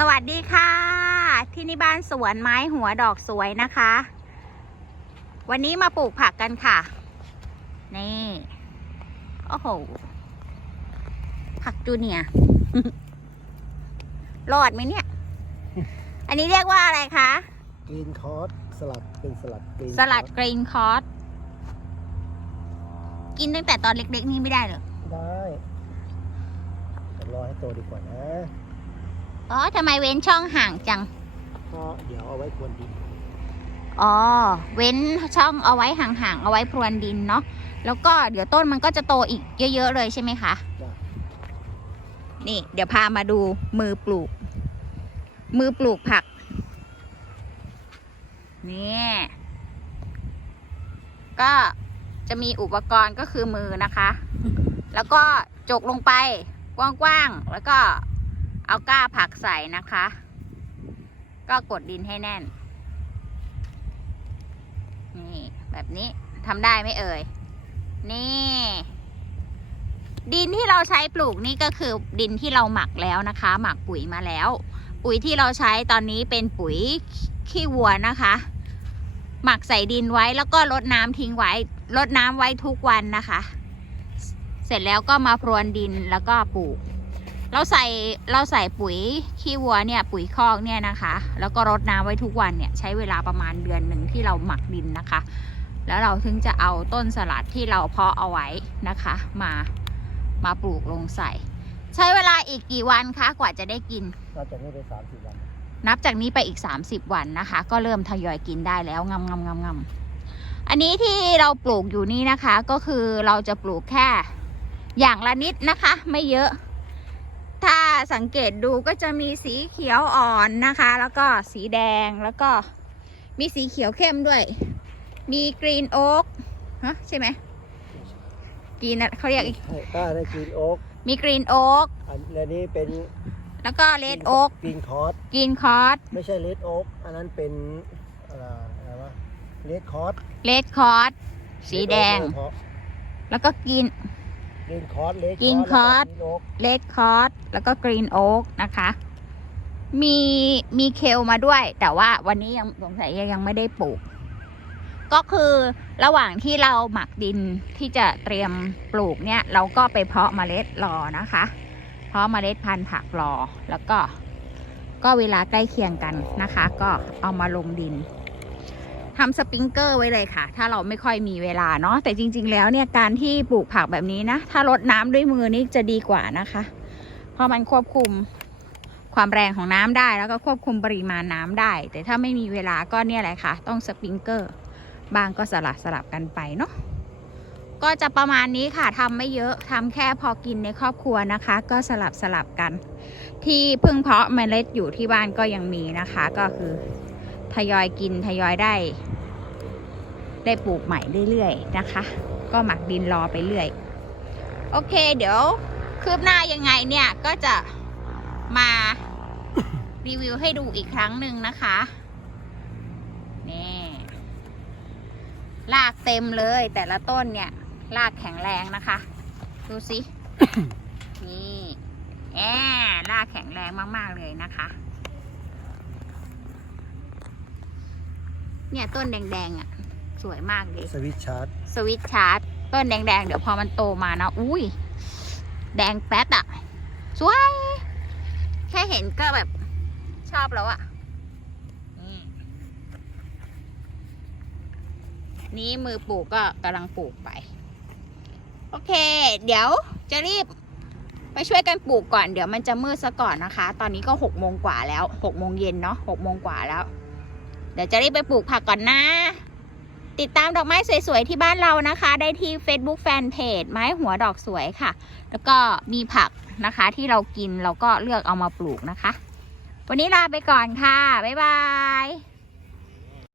สวัสดีค่ะ ที่นี่บ้านสวนไม้หัวดอกสวยนะคะ วันนี้มาปลูกผักกันค่ะ นี่โอ้โหผักจูเนียร์รอดไหมเนี่ย อันนี้เรียกว่าอะไรคะกรีนคอร์สสลัดเป็นสลัดกรีนสลัดกรีนคอร์สกินตั้งแต่ตอนเล็กๆนี่ไม่ได้เหรอได้แต่รอให้โตดีกว่านะ อ๋อทำไมเว้นช่องห่างจัง ก็เดี๋ยวเอาไว้กวนดินอ๋อ เว้นช่องเอาไว้ห่างๆ เอาไว้พรวนดินเนาะ แล้วก็เดี๋ยวต้นมันก็จะโตอีกเยอะๆเลยใช่ไหมคะจ้ะนี่ เดี๋ยวพามาดูมือปลูก มือปลูกผัก นี่ ก็จะมีอุปกรณ์ก็คือมือนะคะ แล้วก็จกลงไปกว้างๆ แล้วก็ เอาก้าผักใส่นะคะ ก็กดดินให้แน่น นี่แบบนี้ทำได้ไหมเอ่ย นี่ ดินที่เราใช้ปลูกนี่ก็คือดินที่เราหมักแล้วนะคะ หมักปุ๋ยมาแล้ว ปุ๋ยที่เราใช้ตอนนี้เป็นปุ๋ยขี้วัวนะคะ หมักใส่ดินไว้แล้วก็รดน้ำทิ้งไว้รดน้ำไว้ทุกวันนะคะ เสร็จแล้วก็มาพรวนดินแล้วก็ปลูก เราใส่เราใส่ปุ๋ยขี้วัวเนี่ยปุ๋ยคอกเนี่ยนะคะ แล้วก็รดน้ำไว้ทุกวันเนี่ยใช้เวลาประมาณเดือนหนึ่งที่เราหมักดินนะคะ แล้วเราถึงจะเอาต้นสลัดที่เราเพาะเอาไว้นะคะ มามาปลูกลงใส่ ใช้เวลาอีกกี่วันคะกว่าจะได้กินนอกจากนี้ไปสามสี่วัน นับจากนี้ไปอีก 30 วันนะคะ ก็เริ่มทยอยกินได้แล้วงำงำงำงำอันนี้ที่เราปลูกอยู่นี่นะคะ ก็คือเราจะปลูกแค่อย่างละนิดนะคะ ไม่เยอะ ถ้าสังเกตดูก็จะมีสีเขียวอ่อนนะคะ แล้วก็สีแดงแล้วก็มีสีเขียวเข้มด้วย มีกรีนโอ๊กฮะใช่ไหมกรีนเขาเรียกอีกให้ต้าได้กรีนโอ๊กมีกรีนโอ๊กอันและนี้เป็นแล้วก็เลดโอ๊กกรีนคอร์สกรีนคอร์สไม่ใช่เลดโอ๊กอันนั้นเป็นอะไรอะไรวะเลดคอร์สเลดคอร์สสีแดง แล้วก็กรีน กรีนคอร์สเลด Green Court โอ๊กเลดคอร์สแล้วก็กรีนโอ๊กนะคะ มีมีเคลมาด้วย แต่ว่าวันนี้ยังสงสัยยังยังไม่ได้ปลูก ก็คือระหว่างที่เราหมักดินที่จะเตรียมปลูกเนี่ย เราก็ไปเพาะเมล็ดรอนะคะ เพาะเมล็ดพันธุ์ผักรอแล้วก็ ก็เวลาใกล้เคียงกันนะคะ ก็เอามาลงดิน ทำสปริงเกอร์ไว้เลยค่ะ ถ้าเราไม่ค่อยมีเวลาเนาะแต่จริง ๆ แล้วเนี่ยการที่ปลูกผักแบบนี้นะ ถ้ารดน้ำด้วยมือนี่จะดีกว่านะคะ เพราะมันควบคุมความแรงของน้ำได้แล้วก็ควบคุมปริมาณน้ำได้ แต่ถ้าไม่มีเวลาก็เนี่ยแหละค่ะ ต้องสปริงเกอร์บางก็สลับสลับกันไปเนาะก็จะประมาณนี้ค่ะทำไม่เยอะทำแค่พอกินในครอบครัวนะคะ ก็สลับสลับกัน ที่พิ่งเพาะเมล็ดอยู่ที่บ้านก็ยังมีนะคะ ก็คือทยอยกินทยอยได้ ได้ปลูกใหม่เรื่อยๆนะคะ ก็หมักดินรอไปเรื่อย โอเค เดี๋ยวคืบหน้ายังไงเนี่ยก็จะมารีวิวให้ดูอีกครั้งหนึ่งนะคะนี่ลากเต็มเลย แต่ละต้นเนี่ยลากแข็งแรงนะคะ ดูสินี่แอบลากแข็งแรงมากๆเลยนะคะ เนี่ยต้นแดงๆอะ สวยมากเลยสวิตช์ชาร์จสวิตช์ชาร์จต้นแดงๆ เดี๋ยวพอมันโตมานะ อุ้ย แดงแป๊ดอะสวย แค่เห็นก็แบบชอบแล้วอะนี่นี่มือปลูกก็กำลังปลูกไป โอเค เดี๋ยวจะรีบไปช่วยกันปลูกก่อนเดี๋ยวมันจะมืดซะก่อนนะคะ ตอนนี้ก็หกโมงกว่าแล้วหกโมงเย็นเนาะหกโมงกว่าแล้ว เดี๋ยวจะรีบไปปลูกผักก่อนนะ ติดตามดอกไม้สวยๆ ที่บ้านเรานะคะ ได้ที่ Facebook Fanpage ไม้หัวดอกสวยค่ะ แล้วก็มีผักนะคะที่เรากินเราก็เลือกเอามาปลูกนะคะ วันนี้ลาไปก่อนค่ะ บ๊ายบาย